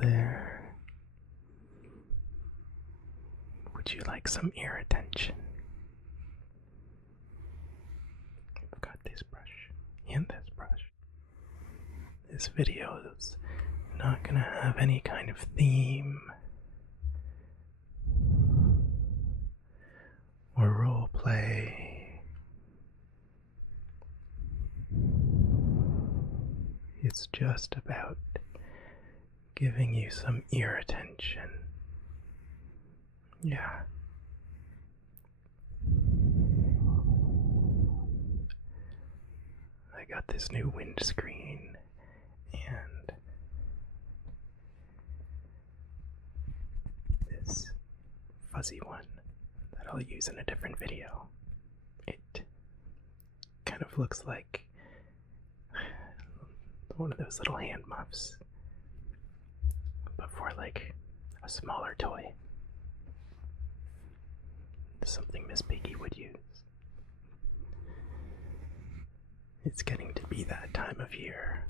there. Would you like some ear attention? I've got this brush and this brush. This video is not gonna have any kind of theme or role play. It's just about giving you some ear attention. Yeah. I got this new windscreen and this fuzzy one that I'll use in a different video. It kind of looks like one of those little hand muffs, but for like a smaller toy. Something Miss Piggy would use. It's getting to be that time of year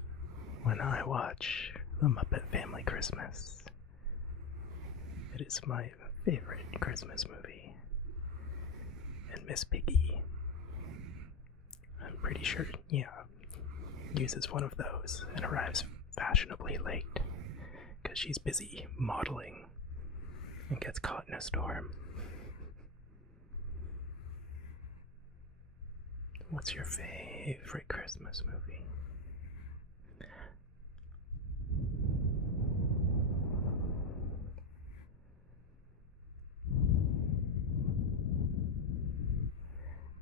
when I watch The Muppet Family Christmas. It is my favorite Christmas movie. And Miss Piggy, I'm pretty sure, uses one of those and arrives fashionably late because she's busy modeling and gets caught in a storm. What's your favorite Christmas movie?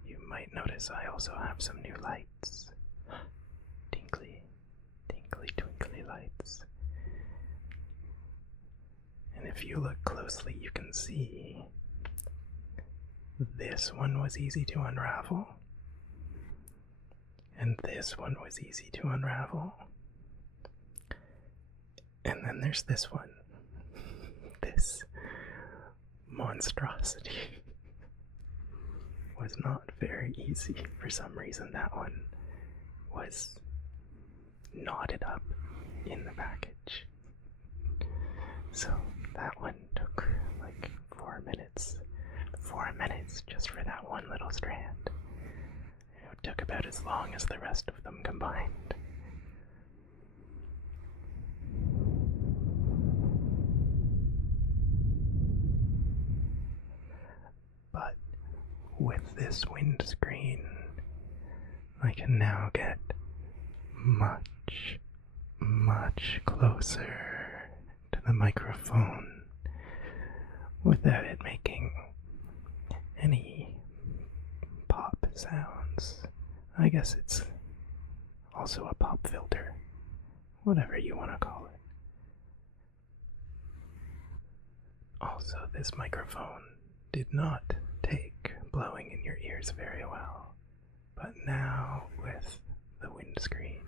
You might notice I also have some new lights. Tinkly, tinkly, twinkly lights. And if you look closely, you can see this one was easy to unravel. And this one was easy to unravel. And then there's this one. This monstrosity was not very easy. For some reason, that one was knotted up in the package. So that one took like 4 minutes. 4 minutes just for that one little strand. It took about as long as the rest of them combined. But with this windscreen, I can now get much, much closer to the microphone without it making any pop sounds. I guess it's also a pop filter, whatever you want to call it. Also, this microphone did not take blowing in your ears very well, but now with the windscreen,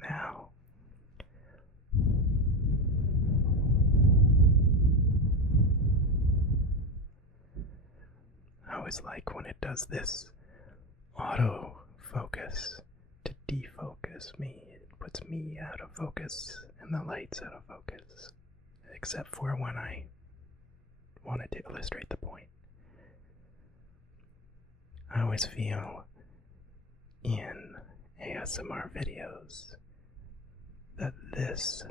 now I always like when it does this auto focus to defocus me. It puts me out of focus and the lights out of focus, except for when I wanted to illustrate the point. I always feel in ASMR videos that this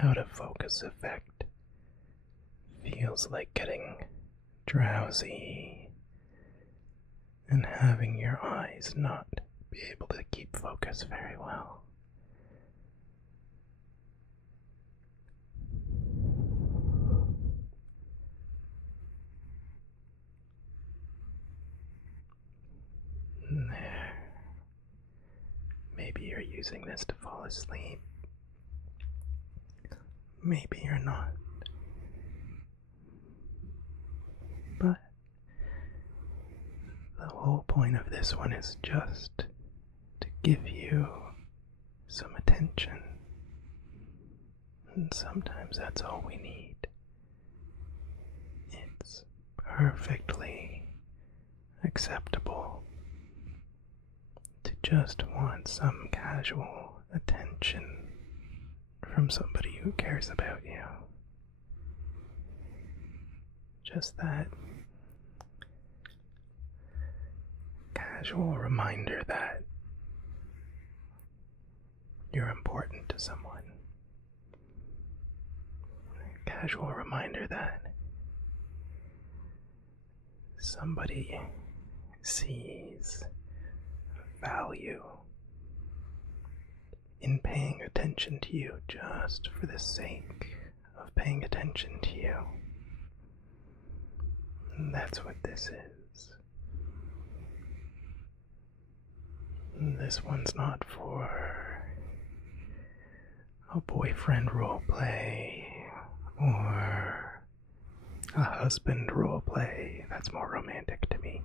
out of focus effect feels like getting drowsy and having your eyes not be able to keep focus very well. There. Maybe you're using this to fall asleep. Maybe you're not. But the whole point of this one is just to give you some attention. And sometimes that's all we need. It's perfectly acceptable to just want some casual attention from somebody who cares about you. Just that casual reminder that you're important to someone. A casual reminder that somebody sees value in paying attention to you just for the sake of paying attention to you. And that's what this is. This one's not for a boyfriend roleplay or a husband roleplay. That's more romantic to me.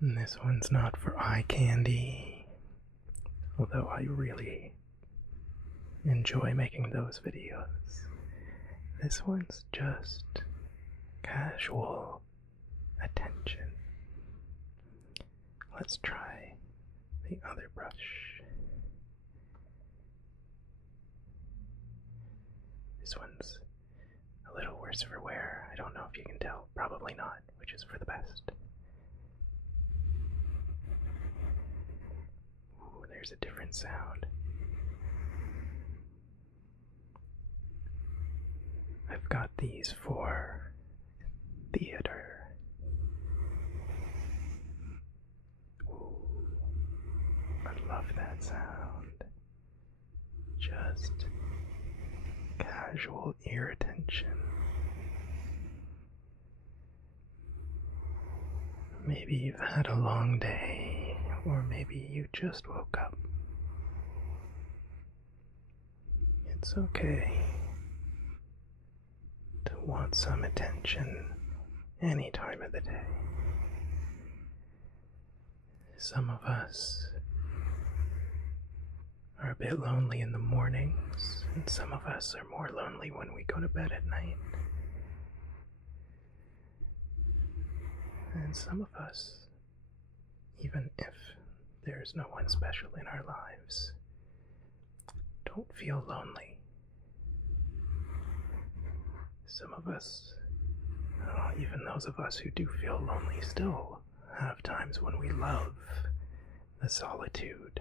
And this one's not for eye candy, although I really enjoy making those videos. This one's just casual attention. Let's try the other brush. This one's a little worse for wear. I don't know if you can tell. Probably not, which is for the best. Ooh, there's a different sound. I've got these for theater. Ooh, I love that sound. Just casual ear attention. Maybe you've had a long day, or maybe you just woke up. It's okay to want some attention any time of the day. Some of us are a bit lonely in the mornings, and some of us are more lonely when we go to bed at night. And some of us, even if there's no one special in our lives, don't feel lonely. Some of us, even those of us who do feel lonely, still have times when we love the solitude.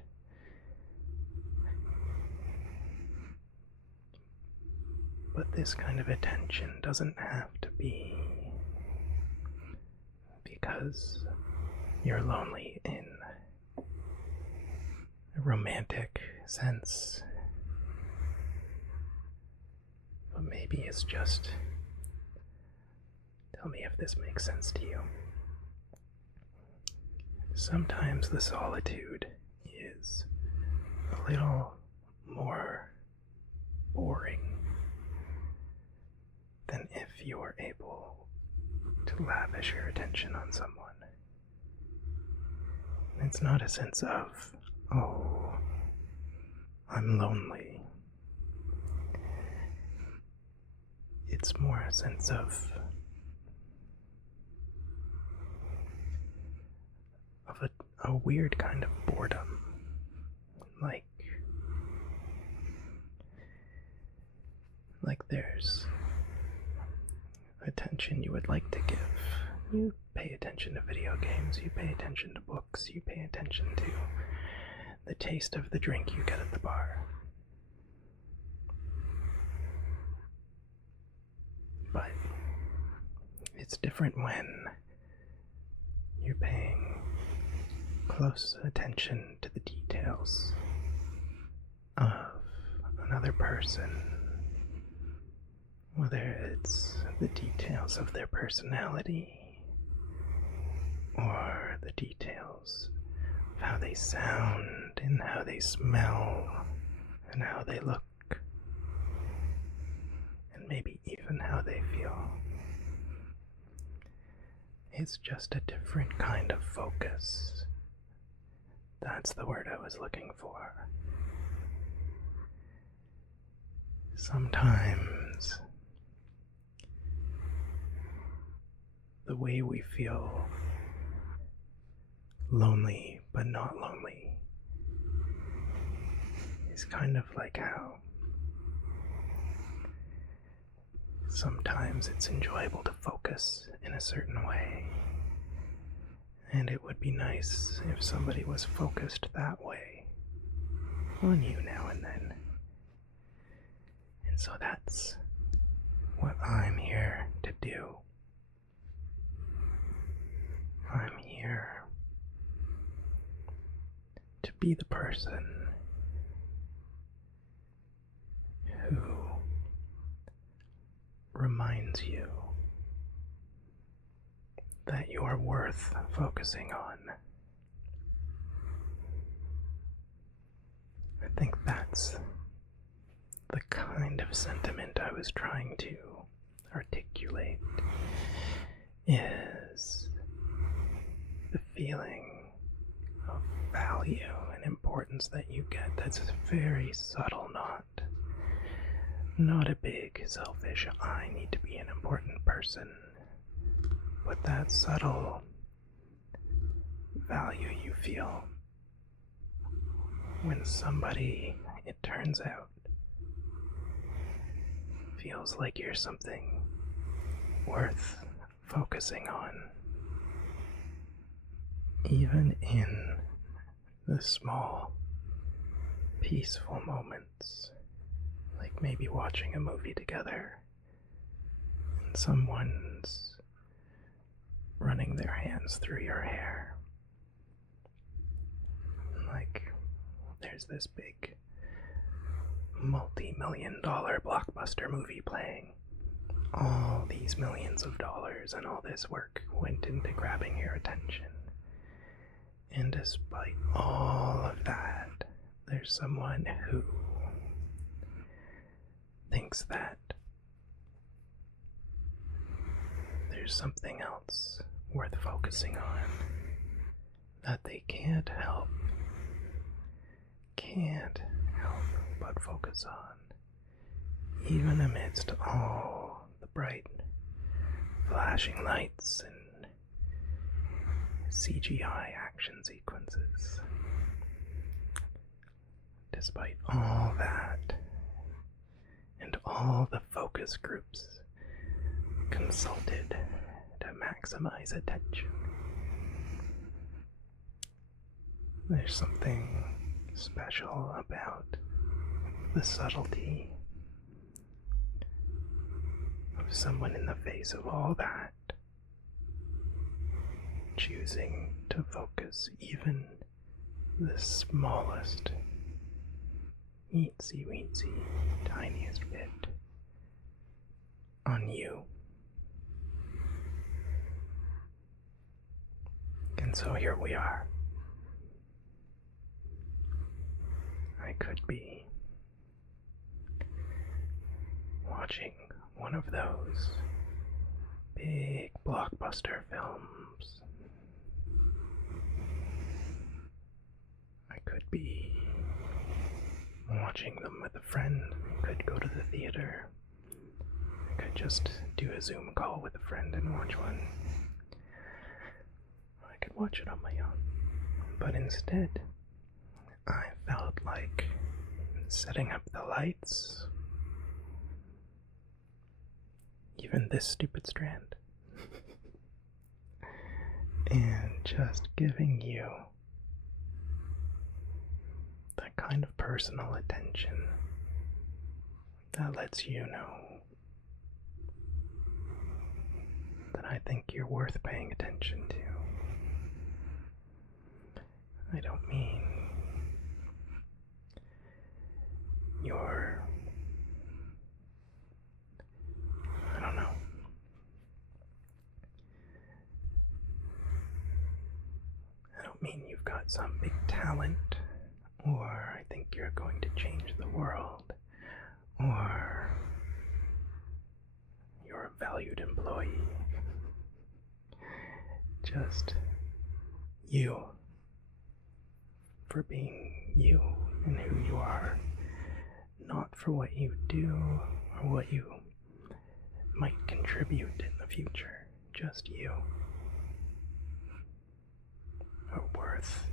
But this kind of attention doesn't have to be because you're lonely in a romantic sense. But maybe it's just, tell me if this makes sense to you. Sometimes the solitude is a little more boring than if you were able to lavish your attention on someone. It's not a sense of, oh, I'm lonely. It's more a sense of a weird kind of boredom. Like there's attention you would like to give. You pay attention to video games, you pay attention to books, you pay attention to the taste of the drink you get at the bar. But it's different when you're paying close attention to the details of another person. Whether it's the details of their personality, or the details of how they sound, and how they smell, and how they look, and maybe even how they feel. It's just a different kind of focus. That's the word I was looking for. Sometimes the way we feel lonely but not lonely is kind of like how sometimes it's enjoyable to focus in a certain way. And it would be nice if somebody was focused that way on you now and then. And so that's what I'm here to do. I'm here to be the person who reminds you that you are worth focusing on. I think that's the kind of sentiment I was trying to articulate, is the feeling of value and importance that you get. That's very subtle, not a big selfish I need to be an important person, but that subtle value you feel when somebody, it turns out, feels like you're something worth focusing on, even in the small, peaceful moments, like maybe watching a movie together and someone's running their hands through your hair. Like, there's this big multi-million-dollar blockbuster movie playing. All these millions of dollars and all this work went into grabbing your attention. And despite all of that, there's someone who thinks that there's something else worth focusing on that they can't help but focus on, even amidst all the bright flashing lights and CGI action sequences. Despite all that, and all the focus groups consulted to maximize attention, there's something special about the subtlety of someone in the face of all that choosing to focus even the smallest, eensy-weensy, tiniest bit on you. And so here we are. I could be watching one of those big blockbuster films. I could be watching them with a friend. I could go to the theater. I could just do a Zoom call with a friend and watch one. I could watch it on my own. But instead, I felt like setting up the lights, even this stupid strand, and just giving you that kind of personal attention that lets you know that I think you're worth paying attention to. I don't mean you're, I don't know. I don't mean you've got some big talent, or I think you're going to change the world, or you're a valued employee. Just you, for being you and who you are, not for what you do or what you might contribute in the future. Just you are worth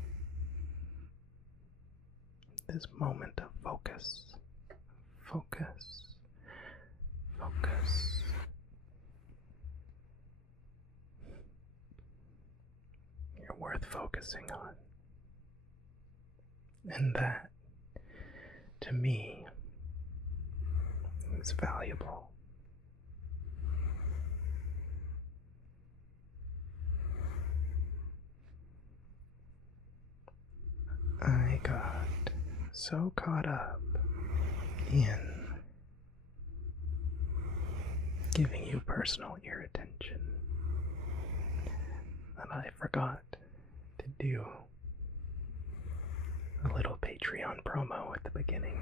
this moment of focus, focus, focus, focusing on. And that, to me, is valuable. I got so caught up in giving you personal ear attention that I forgot to do a little Patreon promo at the beginning.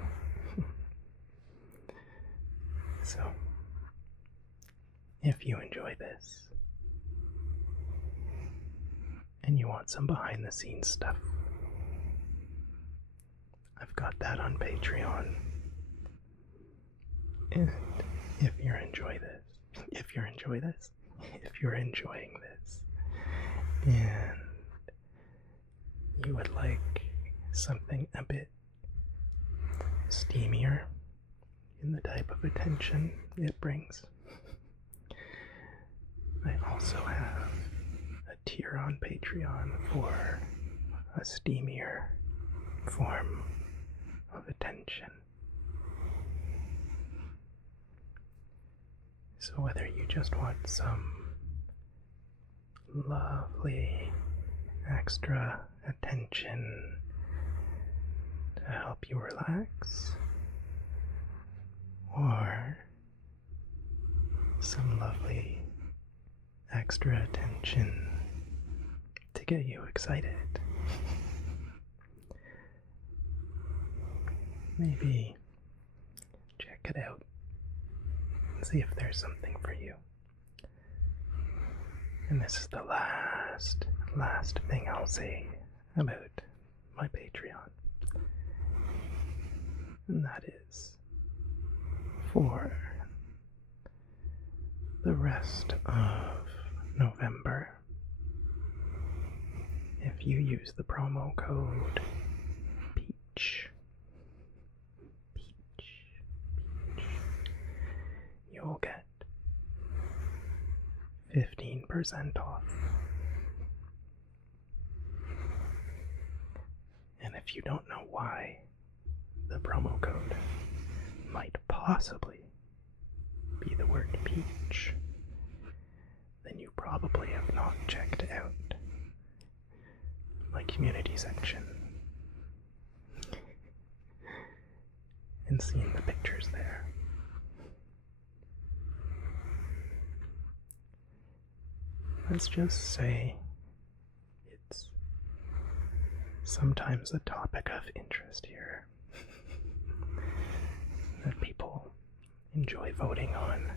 So, if you enjoy this and you want some behind the scenes stuff, I've got that on Patreon. And if you're enjoying this, and you would like something a bit steamier in the type of attention it brings, I also have a tier on Patreon for a steamier form of attention. So whether you just want some lovely extra attention to help you relax, or some lovely extra attention to get you excited, maybe check it out and see if there's something for you. And this is the last thing I'll say about my Patreon. And that is, for the rest of November, if you use the promo code PEACH, you'll get 15% off. And if you don't know why the promo code might possibly be the word peach, then you probably have not checked out my community section and seen the pictures there. Let's just say it's sometimes a topic of interest here that people enjoy voting on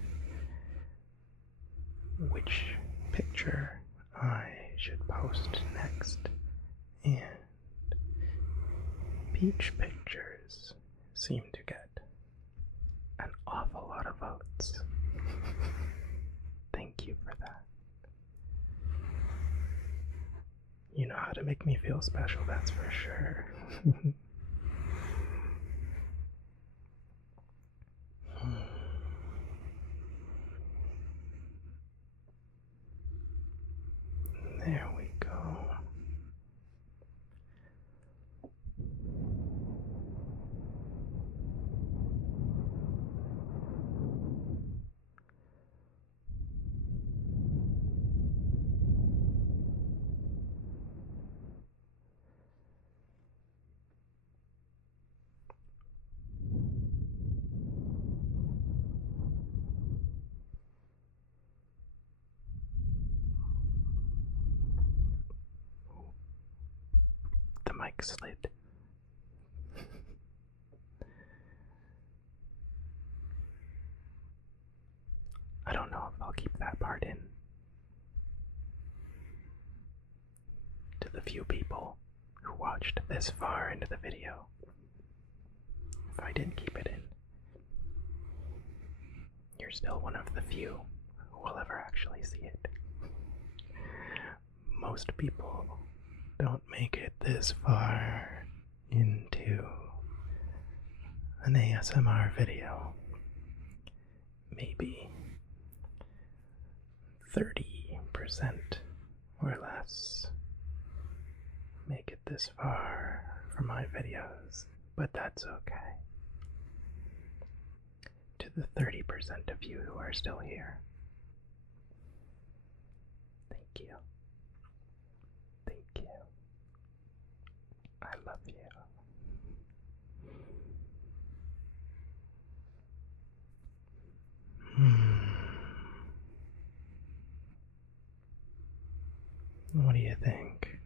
which picture I should post next, and peach pictures seem to get an awful lot of votes. Thank you for that. You know how to make me feel special, that's for sure. There we go. The mic slid. I don't know if I'll keep that part in. To the few people who watched this far into the video, if I didn't keep it in, you're still one of the few who will ever actually see it. Most people don't make it this far into an ASMR video. Maybe 30% or less make it this far for my videos, but that's okay. To the 30% of you who are still here, thank you. Thank you. I love you. What do you think?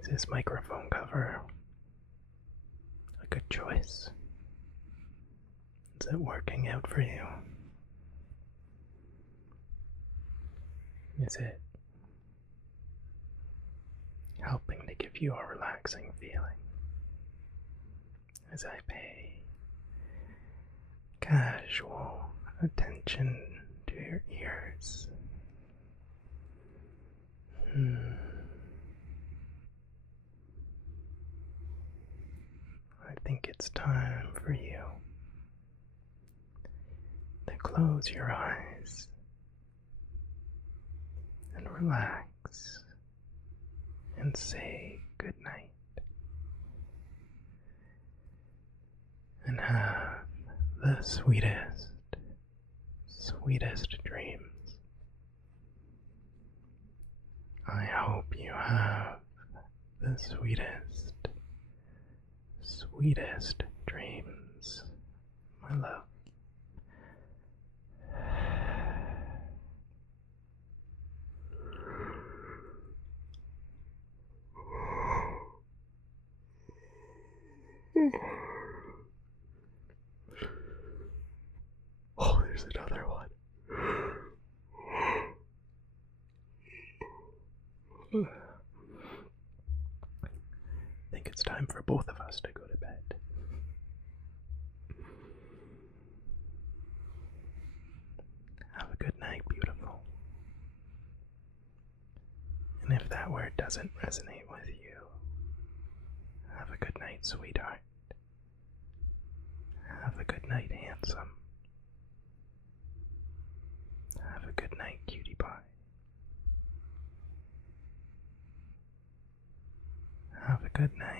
Is this microphone cover a good choice? Is it working out for you? Is it helping to give you a relaxing feeling as I pay casual attention to your ears? I think it's time for you to close your eyes and relax and say good night and have the sweetest dreams. I hope you have the sweetest dreams, my love. Oh, there's another one. I think it's time for both of us to go to bed. Have a good night, beautiful. And if that word doesn't resonate with you, have a good night, sweetheart. Have a good night, handsome. Have a good night, cutie pie. Have a good night.